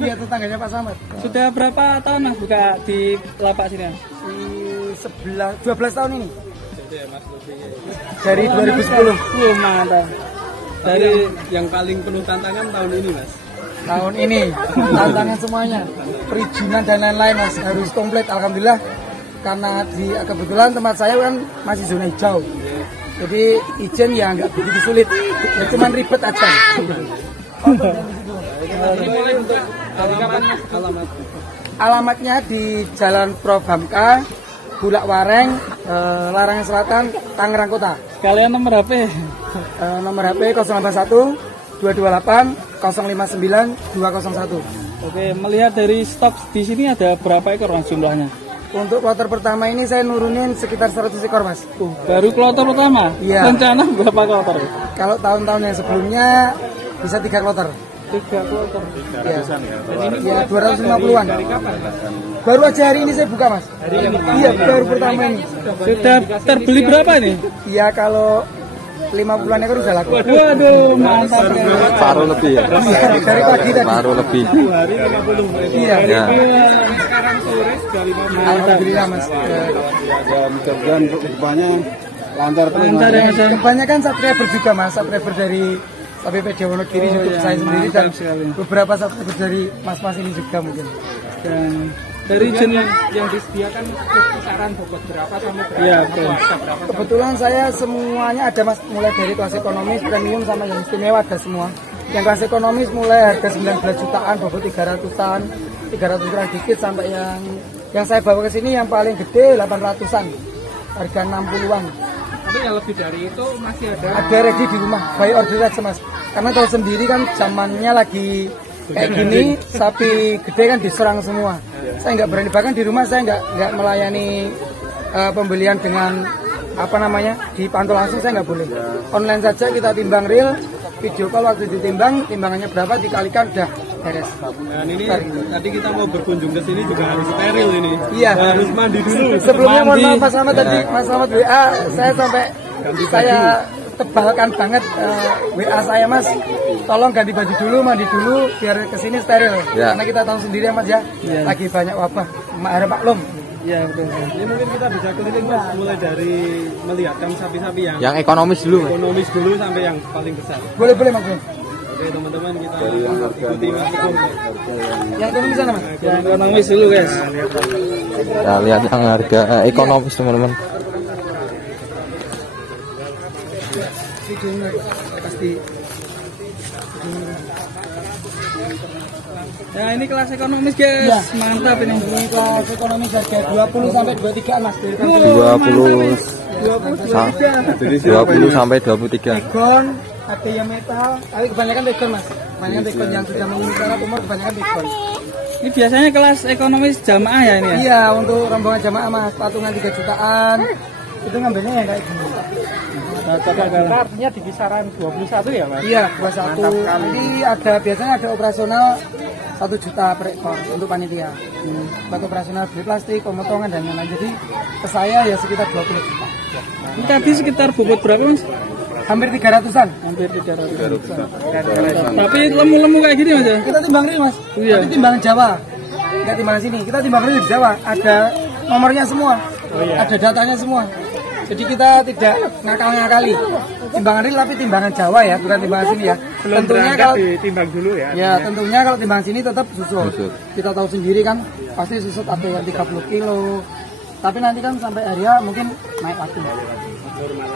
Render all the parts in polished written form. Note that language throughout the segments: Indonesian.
Iya, tetangganya Pak Samad. Sudah berapa tahun Mas buka di lapak sini? Di 12 tahun ini. Dari 2010. Mantap. Dari yang paling penuh tantangan tahun ini Mas? Tahun ini tantangan semuanya, perizinan dan lain-lain Mas harus komplit. Alhamdulillah karena kebetulan tempat saya kan masih zona hijau, jadi izin ya nggak begitu sulit, ya cuman ribet aja. Alamatnya di Jalan Prof Hamka, Bulak Wareng, Larangan Selatan, Tangerang Kota. Kalian nomor HP? Nomor HP 081 228 059 201. Oke, melihat dari stok di sini ada berapa ekor Mas jumlahnya? Untuk kloter pertama ini saya nurunin sekitar 100 ekor Mas. Baru kloter pertama? Iya. Rencana berapa kloter? Kalau tahun-tahun yang sebelumnya bisa 3 kloter. 3 kloter. Ya 250-an. Baru aja hari ini saya buka Mas. Iya, baru pertama ini. Sudah terbeli berapa nih? Iya, kalau 50-an ekor udah laku. Waduh, mantap. Paruh lebih ya. Dari pagi tadi. Paruh lebih. Iya. Ya. Sekarang sore sudah 50. Alhamdulillah Mas. Mudah-mudahan banyak lancar terus. Lancar ya Mas. Kebanyakan subscriber juga Mas, subscriber dari PPD Wonogiri YouTube saya sendiri dan beberapa subscriber dari mas-mas ini juga mungkin. Dan dari jenis yang disediakan kisaran bobot berapa sampai berapa? Iya, betul. Kebetulan saya semuanya ada Mas, mulai dari kelas ekonomis, premium sama yang istimewa ada semua. Yang kelas ekonomis mulai harga 19 jutaan, bobot 300-an, 300 gram dikit sampai yang saya bawa ke sini yang paling gede 800-an. Harga 60-an. Tapi yang lebih dari itu masih ada. Ada ready di rumah, by order aja Mas. Karena tahu sendiri kan zamannya lagi kayak gini, sapi gede kan diserang semua. Saya nggak berani, bahkan di rumah saya nggak melayani pembelian dengan dipantau langsung, saya nggak boleh. Online saja kita timbang real, video call waktu ditimbang, timbangannya berapa dikalikan udah beres. Dan ini tadi kita mau berkunjung ke sini juga harus steril ini. Iya. Harus mandi dulu. Sebelumnya mohon maaf Mas Selamat tadi, Mas Selamat WA saya sampai saya tebalkan banget WA saya Mas, tolong ganti baju dulu, mandi dulu biar kesini steril. Ya. Karena kita tahu sendiri ya Mas ya, lagi banyak wabah. Harap maklum. ya betul. Ini mungkin kita bisa keliling Mas, mulai dari melihatkan sapi-sapi yang ekonomis dulu. ekonomis dulu sampai yang paling besar. Boleh Mas. Oke teman-teman, kita ikuti Mas Kum. Yang ekonomis sana Mas. Yang ekonomis dulu guys. Kita lihat yang harga ekonomis teman-teman. Videonya pasti. Nah ini kelas ekonomis guys, Ya. mantap ini. Ini kelas ekonomis harga 20 sampai 23 Mas. 20 sampai 23. Tegon, ada yang metal, tapi kebanyakan tegon Mas. Kebanyakan tegon yang sudah memenuhi syarat umur, kebanyakan tegon. Ini biasanya kelas ekonomis jamaah ya ini ya? Iya, untuk rombongan jamaah Mas, patungan 3 jutaan. Itu ngambilnya yang kayak gini. Artinya di kisaran 21 ya Mas? Iya, 21. Jadi biasanya ada operasional 1 juta per ekor untuk panitia. Buat operasional beli plastik, pemotongan dan lain-lain. Jadi ke saya ya sekitar 20 juta. Ini tadi sekitar bobot berapa Mas? Hampir 300-an. Hampir 300. Tapi lemu-lemu kayak gini Mas ya? Kita timbang real Mas. Iya. Nanti timbangan Jawa. Enggak timbangan sini. Kita timbang real di Jawa. Ada nomornya semua. Ada datanya semua. Jadi kita tidak ngakal-ngakali. Timbangan real tapi timbangan Jawa ya, bukan timbangan sini ya. Tentunya kalau ditimbang dulu ya. ya tentunya kalau timbangan sini tetap susut. Kita tahu sendiri kan pasti susut ada yang 30 kilo. Tapi nanti kan sampai hari ya mungkin naik lagi. Normal.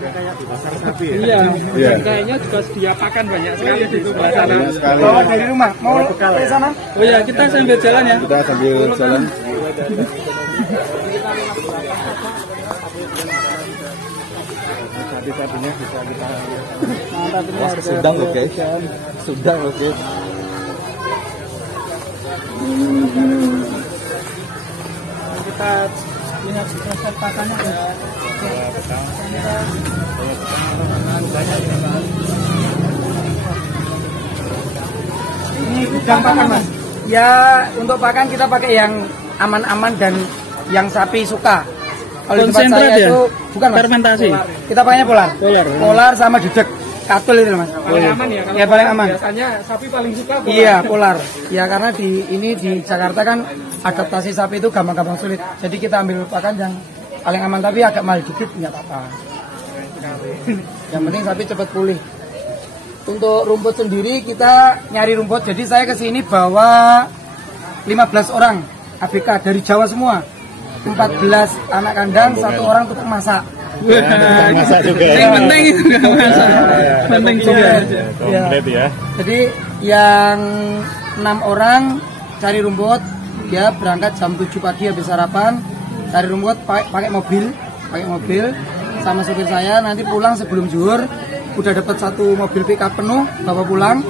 Kayak di pasar sapi ya. Iya. Iya. Kayaknya juga sedia pakan banyak sekali di sebelah sana. Bawa dari rumah, mau ke sana? Oh ya, kita sambil jalan ya. Kita sambil jalan. Sapi-sapinya bisa kita Mantap ini harga. Sedang loh guys. Sedang loh guys. Kita lihat proses pakannya ya. Ini gudang pakan Mas. Ya untuk pakan kita pakai yang aman-aman dan yang sapi suka. Kalau di tempat Konsentrat saya ya? itu bukan Mas. Fermentasi. Kita pakainya polar. Polar. Polar sama judek. katul itu mas. Paling aman ya? Kalau Ya paling aman. biasanya sapi paling suka polar. Iya polar. Ya karena di Jakarta kan adaptasi sapi itu gampang-gampang sulit. Jadi kita ambil pakan yang paling aman tapi agak mahal dikit nggak apa-apa. Yang penting sapi cepat pulih. Untuk rumput sendiri kita nyari rumput. Jadi saya kesini bawa 15 orang ABK dari Jawa semua. 14 anak kandang, 1 orang tukang masak. Masak juga. Yang penting itu nggak masak. Penting juga. Komplit ya. Jadi yang 6 orang cari rumput, dia berangkat jam 7 pagi habis sarapan, cari rumput pakai mobil sama supir saya. Nanti pulang sebelum zuhur udah dapat 1 mobil pickup penuh bawa pulang.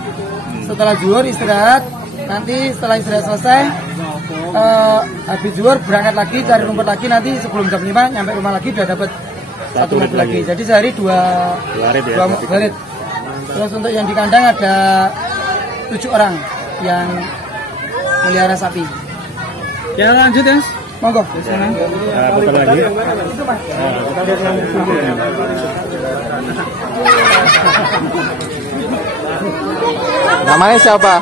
Setelah zuhur istirahat, nanti setelah istirahat selesai habis zuhur berangkat lagi cari rumput lagi, nanti sebelum jam 5 nyampe rumah lagi udah dapat 1 mobil lagi. Jadi sehari 2 rit. Terus untuk yang di kandang ada 7 orang yang melihara sapi. Ya lanjut ya. Monggo. Bukan lagi. Namanya siapa?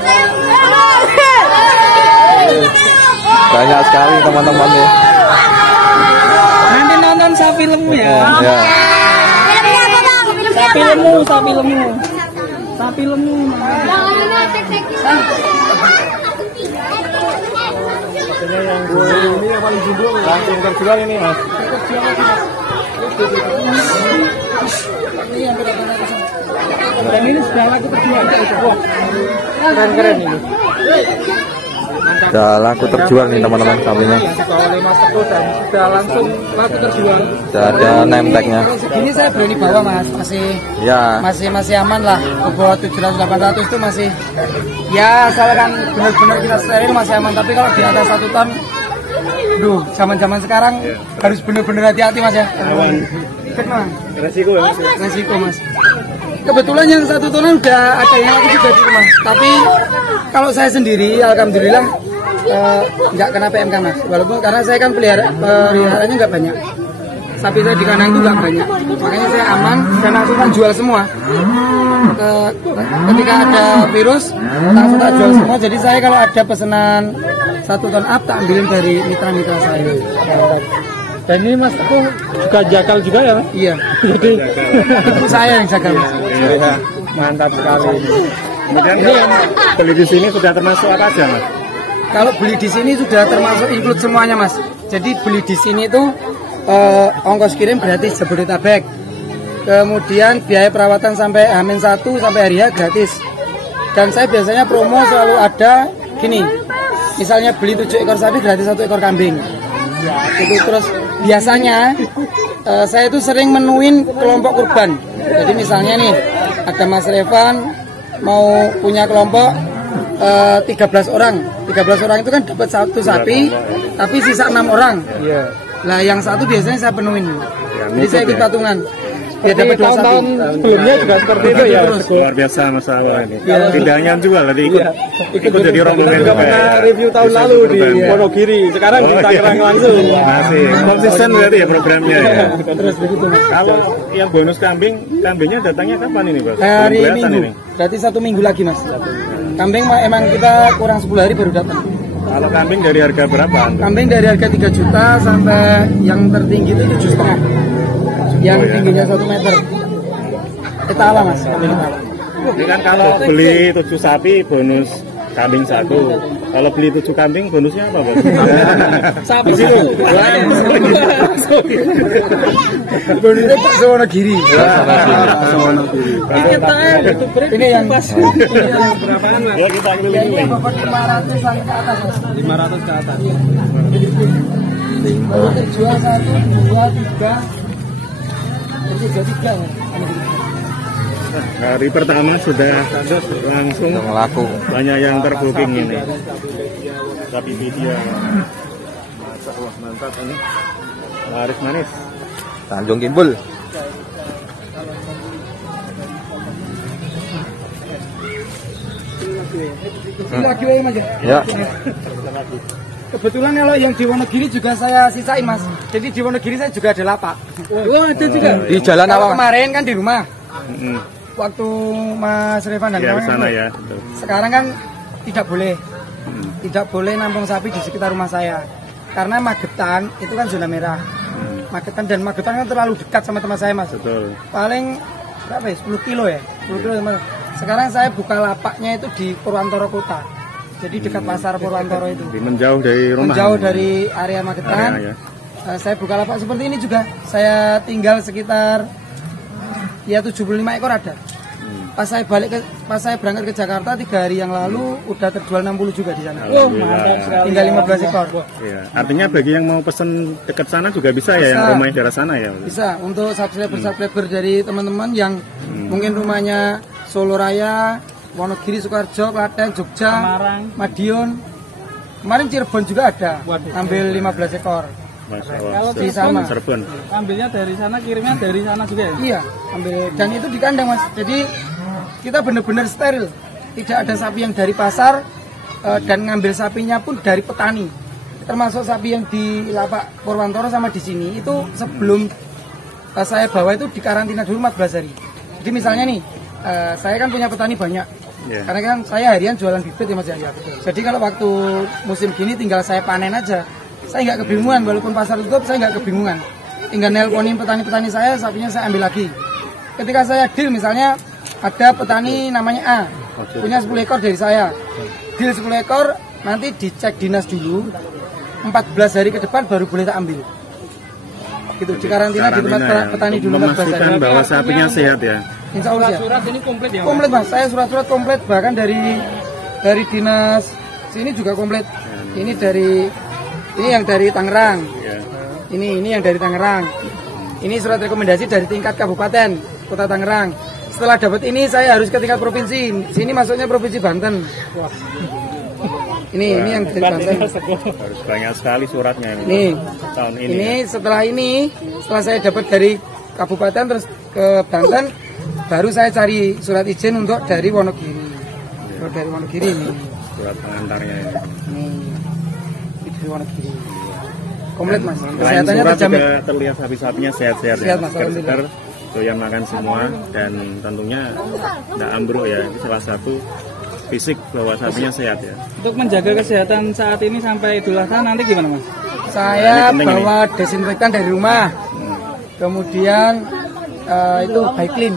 Banyak sekali teman-teman ya. Nanti nonton sapi lemu ya. Ya. Sapi lemu. Sapi lemu. Ini yang paling jumbo langsung terjual ini mas. Dan ini sudah laku terjual. Keren ini. Udah laku terjual nih teman-teman sapinya. Dibawa oleh Mas Teguh dan sudah langsung laku terjual. Udah ada name tag-nya. Segini saya berani bawa mas, Ya. masih aman lah. Bawa 700-800 itu masih, ya asalkan benar-benar kita steril masih aman. Tapi kalau di atas 1 ton, zaman sekarang harus benar-benar hati-hati mas ya. Resiko ya mas. Resiko mas. Kebetulan yang 1 tonan udah ada yang aku juga di rumah. Tapi kalau saya sendiri, alhamdulillah nggak kena PMK mas. Walaupun karena saya kan peliharaannya nggak banyak. Sapi saya di kandang itu nggak banyak. Makanya saya aman dan langsung kan jual semua. Ketika ada virus langsung tak jual semua. Jadi saya kalau ada pesanan 1 ton up tak ambilin dari mitra-mitra saya. Dan ini Mas Teguh juga jakal juga ya? Iya. Jadi Itu saya yang jaga mas. mantap sekali. Kemudian yang beli di sini sudah termasuk apa aja mas? Kalau beli di sini sudah termasuk include semuanya mas. Jadi beli di sini itu ongkos kirim gratis Jabodetabek. Kemudian biaya perawatan sampai H-1 sampai hari H gratis. Dan saya biasanya promo selalu ada gini. Misalnya beli 7 ekor sapi gratis 1 ekor kambing. Itu terus biasanya saya itu sering menuin kelompok kurban. Jadi misalnya nih ada Mas Revan mau punya kelompok 13 orang. 13 orang itu kan dapat 1 sapi, tapi sisa 6 orang. Iya. Lah yang 1 biasanya saya penuhin. Jadi saya ikut patungan. Biar dapat 2 sapi. Tahun-tahun sebelumnya juga seperti itu ya. Luar biasa masalah ini. Tidak hanya jual, tadi ikut jadi rombongan Juga pernah review tahun lalu di Wonogiri, sekarang di Tangerang langsung. Masih konsisten berarti ya programnya ya. Terus begitu mas. Kalau yang bonus kambingnya datangnya kapan ini Bang? Hari Belum kelihatan Minggu. ini. Berarti 1 minggu lagi mas. Kambing emang kita kurang 10 hari baru datang. Kalau kambing dari harga berapa? Kambing dari harga 3 juta sampai yang tertinggi itu 7,5. Yang tingginya 1 meter. Etala mas, kambing etala. Ini kan kalau beli 7 sapi bonus kambing 1. Kalau beli 7 kambing bonusnya apa Bang? Sapi situ. Bonusnya Pak Sewonogiri. Ini yang pas. Berapaan Mas? Ya kita Ini keliling. yang bobot 500 sampai ke atas mas. 500 ke atas. Baru terjual 1, 2, 3. Jadi 3 mas. Hari pertama sudah langsung Udah laku. banyak yang terbooking ini. Sapi video. Wah mantap ini. Laris manis. Tanjung Kimbul. Lagi wae mas. Ya. Kebetulan kalau yang di Wonogiri juga saya sisain mas. Jadi di Wonogiri saya juga ada lapak. Oh ada juga. Di jalan Kalau apa? kemarin kan di rumah. waktu Mas Revan dan Ya, kawan-kawan sana itu, ya. Betul. sekarang kan tidak boleh. Tidak boleh nampung sapi di sekitar rumah saya. Karena Magetan itu kan zona merah. Magetan kan terlalu dekat sama teman saya, Mas. Betul. Paling berapa ya? 10 kilo ya? 10 kilo, Mas. Sekarang saya buka lapaknya itu di Purwantoro Kota. Jadi dekat pasar Purwantoro itu. Menjauh dari rumah. Menjauh dari area Magetan. Area, ya. Saya buka lapak seperti ini juga. Saya tinggal sekitar ya 75 ekor ada. Pas saya berangkat ke Jakarta 3 hari yang lalu udah terjual 60 juga di sana. Alhamdulillah. Tinggal 15 ekor. Iya. Artinya bagi yang mau pesen dekat sana juga bisa, ya, yang rumahnya daerah sana ya. Bisa untuk subscriber dari teman-teman yang mungkin rumahnya Solo Raya, Wonogiri, Sukoharjo, Klaten, Jogja, Madiun. Kemarin Cirebon juga ada. Ambil 15 ekor. Masya Kalau Allah. Di sama. Cirebon. Ambilnya dari sana, kirimnya dari sana juga ya? Iya, ambil dan itu di kandang, Mas. Jadi kita benar-benar steril. Tidak ada sapi yang dari pasar dan ngambil sapinya pun dari petani. Termasuk sapi yang di lapak Purwantoro sama di sini itu sebelum saya bawa itu dikarantina dulu 14 hari. Jadi misalnya nih, saya kan punya petani banyak. Yeah. Karena kan saya harian jualan bibit ya, Mas ya. Jadi kalau waktu musim gini tinggal saya panen aja. Saya nggak kebingungan, walaupun pasar tutup saya nggak kebingungan. Tinggal nelponin petani-petani saya, sapinya saya ambil lagi. Ketika saya deal misalnya ada petani namanya A, punya 10 ekor dari saya. Deal 10 ekor, nanti dicek dinas dulu. 14 hari ke depan baru boleh tak ambil. Gitu, di karantina di tempat petani dulu 14 hari. Memastikan bahwa sapinya sehat ya. Insya Allah ya. Surat ini komplit ya? Komplit, Mas. Saya surat-surat komplit, bahkan dari dinas sini juga komplit. Ini yang dari Tangerang. Ya. Ini yang dari Tangerang. Ini surat rekomendasi dari tingkat kabupaten Kota Tangerang. Setelah dapat ini saya harus ke tingkat provinsi. Sini masuknya provinsi Banten. Ini yang dari Banten. Harus banyak sekali suratnya ini. Nih. Tahun ini. Ini setelah saya dapat dari kabupaten terus ke Banten, baru saya cari surat izin untuk dari Wonogiri. Surat dari Wonogiri ini. Surat pengantarnya ini. Ini dari Wonogiri. Komplit, Mas. Selain Kesehatannya surat terjamin. juga terlihat sapi-sapinya sehat-sehat ya. Sehat, Mas. Alhamdulillah. Doyan makan semua dan tentunya tidak ambruk ya. Itu salah satu fisik bahwa sapinya sehat ya. Untuk menjaga kesehatan saat ini sampai Idul Adha nanti gimana, Mas? Saya Ini penting bawa desinfektan dari rumah. Kemudian itu Baiklin.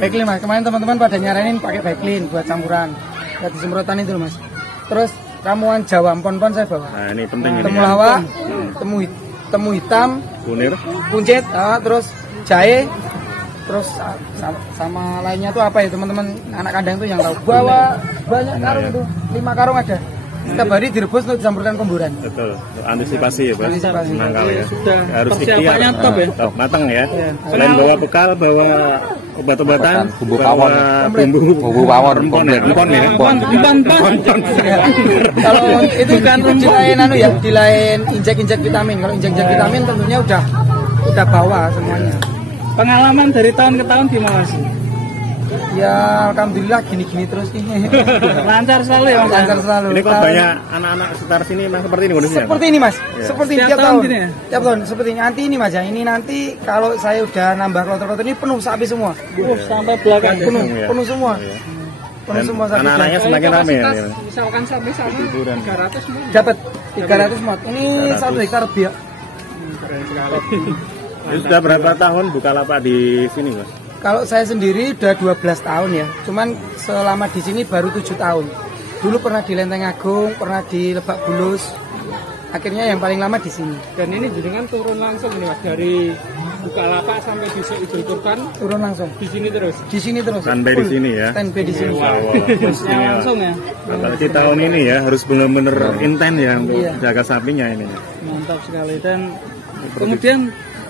Baiklin, Mas. Kemarin teman-teman pada nyaranin pakai Baiklin buat campuran. Buat disemprotan itu, Mas. Terus ramuan Jawa, empon-empon saya bawa. Nah ini penting ini. Temulawak, temu hitam, Kunir. kuncit, terus jahe, terus sama lainnya tuh apa ya teman-teman anak kandang tuh yang tahu. Bawa banyak karung itu, 5 karung ada. Setiap hari direbus untuk dicampurkan komburan. Betul. Untuk antisipasi ya, Pak. Antisipasi. Menangkal ya. Sudah Harus persiapannya ikhtiar. top ya? Top, matang ya. Selain bawa bekal, bawa obat-obatan, Bumbu bawa pawon. bumbu Pawon. empon ya. Empon ya. Empon. Kalau itu kan di lain ya, di lain injek vitamin. Kalau injek vitamin tentunya udah bawa semuanya. Pengalaman dari tahun ke tahun gimana sih? Ya alhamdulillah gini-gini terus nih. Lancar selalu ya, Mas? Lancar selalu. Ini kok banyak anak-anak sekitar sini memang seperti ini kondisinya. Seperti ini, Mas. Seperti Setiap tiap tahun tahun. gini ya? Tiap tahun seperti ini. Nanti ini, Mas ya. Ini nanti kalau saya udah nambah kloter-kloter ini penuh sapi semua. Sampai belakang. Penuh semua. Penuh Dan semua sapi. anak-anaknya semakin ramai ya. Misalkan sapi sama 300 semua. Dapat 300 mot. Ini 1 hektar lebih ya. Ini sudah berapa tahun buka lapak di sini, Mas? Kalau saya sendiri udah 12 tahun ya. Cuman selama di sini baru 7 tahun. Dulu pernah di Lenteng Agung, pernah di Lebak Bulus. Akhirnya yang paling lama di sini. Dan ini jenengan turun langsung nih, Mas, dari Bukalapak sampai besok Idul Kurban Turun langsung. di sini terus. Di sini terus. Standby di Full. sini ya. Standby di sini. Langsung ya. Apalagi tahun ini ya harus benar-benar intens ya untuk Iya. jaga sapinya ini. Mantap sekali. Dan kemudian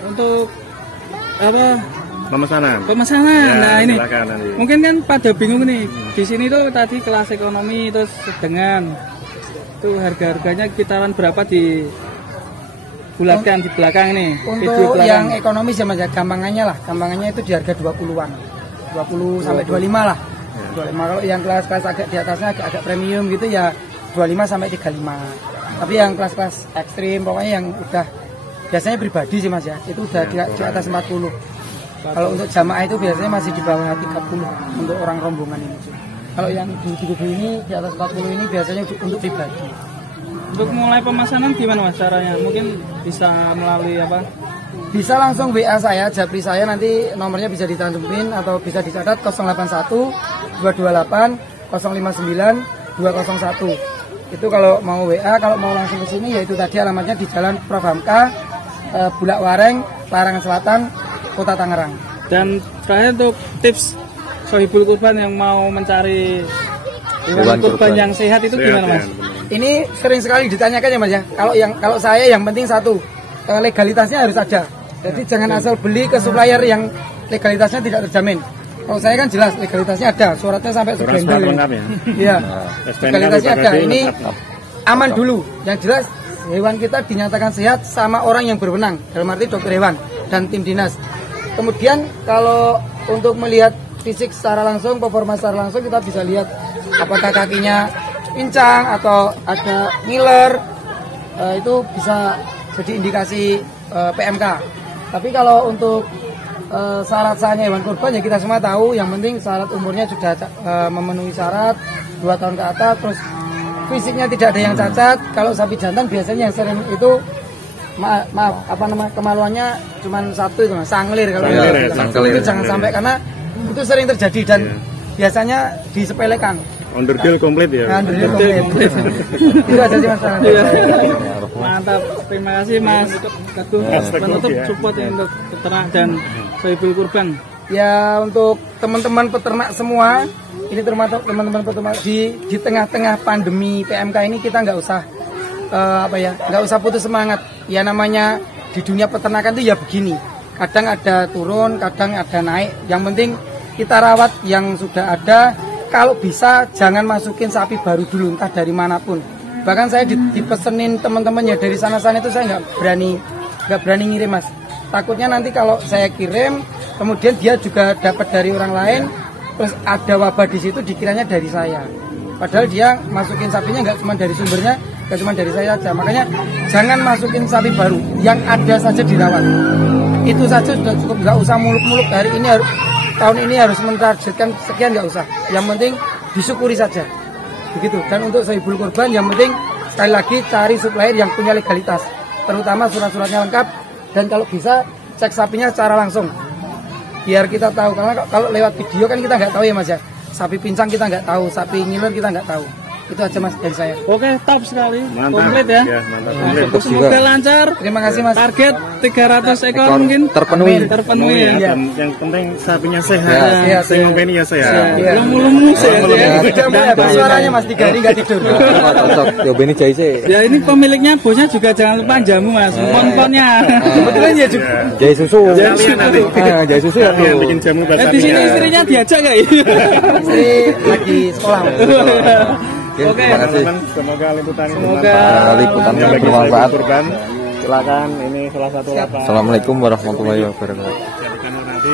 untuk apa Pemesanan. pemesanan, Ya, nah ini silakan nanti. mungkin kan pada bingung nih, di sini tuh tadi kelas ekonomi terus sedang itu harga-harganya kisaran berapa di bulatkan di belakang nih video Untuk belakang. yang ekonomis ya Mas ya, gampangannya itu di harga 20-an. 20 sampai 25 lah. 25. Kalau yang kelas-kelas agak di atasnya agak premium gitu ya 25 sampai 35. Tapi yang kelas-kelas ekstrim pokoknya yang udah biasanya pribadi sih Mas ya, itu udah di atas 40. Kalau untuk jamaah itu biasanya masih di bawah 30 untuk orang rombongan ini. Kalau yang di kubu ini di atas 40 ini biasanya untuk pribadi. Untuk mulai pemesanan gimana Mas caranya? Mungkin bisa melalui apa? Bisa langsung WA saya, japri saya, nanti nomornya bisa ditantumin atau bisa dicatat 081 228 059 201. Itu kalau mau WA, kalau mau langsung ke sini yaitu tadi alamatnya di Jalan Prof Hamka, Bulak Wareng, Larangan Selatan, Kota Tangerang. Dan terakhir untuk tips Sohibul Kurban yang mau mencari hewan kurban yang sehat itu gimana Mas? Ini sering sekali ditanyakan ya Mas ya. Kalau saya yang penting satu, legalitasnya harus ada. Jadi jangan asal beli ke supplier yang legalitasnya tidak terjamin. Kalau saya kan jelas legalitasnya ada, suratnya sampai sebendel. Iya. Legalitasnya ada. Ini aman dulu. Yang jelas hewan kita dinyatakan sehat sama orang yang berwenang, dalam arti dokter hewan dan tim dinas. Kemudian kalau untuk melihat fisik secara langsung, performa secara langsung, kita bisa lihat apakah kakinya pincang atau ada ngiler, itu bisa jadi indikasi PMK. Tapi kalau untuk syarat sahnya hewan kurban ya kita semua tahu, yang penting syarat umurnya sudah memenuhi syarat 2 tahun ke atas, terus fisiknya tidak ada yang cacat. Kalau sapi jantan biasanya yang sering itu maaf apa nama kemaluannya cuma satu itu Mas, sanglir kalau itu jangan sampai, karena itu sering terjadi dan biasanya disepelekan. Onderdil komplit ya. Onderdil komplit. Itu aja sih Mas. Mantap, terima kasih Mas Teguh penutup support untuk peternak dan Sohibul Kurban. Ya untuk teman-teman peternak semua, ini termasuk teman-teman peternak di tengah-tengah pandemi PMK ini kita nggak usah nggak usah putus semangat. Ya namanya di dunia peternakan itu ya begini. Kadang ada turun, kadang ada naik. Yang penting kita rawat yang sudah ada. Kalau bisa jangan masukin sapi baru dulu, entah dari manapun. Bahkan saya dipesenin teman-teman ya dari sana-sana itu saya nggak berani ngirim Mas. Takutnya nanti kalau saya kirim, kemudian dia juga dapat dari orang lain, terus ada wabah di situ dikiranya dari saya. Padahal dia masukin sapinya nggak cuma dari sumbernya, nggak cuma dari saya aja. Makanya jangan masukin sapi baru, yang ada saja dirawat. Itu saja sudah cukup, nggak usah muluk-muluk hari ini harus tahun ini harus mentargetkan sekian, nggak usah. Yang penting disyukuri saja. Begitu. Dan untuk Sohibul Kurban yang penting sekali lagi cari supplier yang punya legalitas, terutama surat-suratnya lengkap, dan kalau bisa cek sapinya secara langsung biar kita tahu, karena kalau lewat video kan kita nggak tahu ya Mas ya, sapi pincang kita nggak tahu, sapi ngiler kita nggak tahu. Itu aja Mas dari saya. Oke, top sekali. Mantap. Komplit ya. Mantap. Semoga lancar. Terima kasih Mas. Target 300 ekor mungkin terpenuhi ya. Ya. Yang penting sapinya sehat. Ya, Saya ini ya sehat. Lemu-lemu sehat. Tidak mulai habis suaranya Mas, 3 hari nggak tidur. cocok. Yo Beni Jaise. Ya ini pemiliknya, bosnya juga jangan lupa jamu Mas. Pon-ponnya. Kebetulan ya juga. Jai susu. Nanti. Jai susu ya. Yang bikin jamu buat Di sini istrinya diajak nggak? Istri lagi sekolah. Oke, terima kasih. Semoga liputan ini Liputannya Yang bagi bermanfaat. Sohibul Kurban, silakan, ini salah satu lapak. Assalamualaikum warahmatullahi wabarakatuh. Jadikan nanti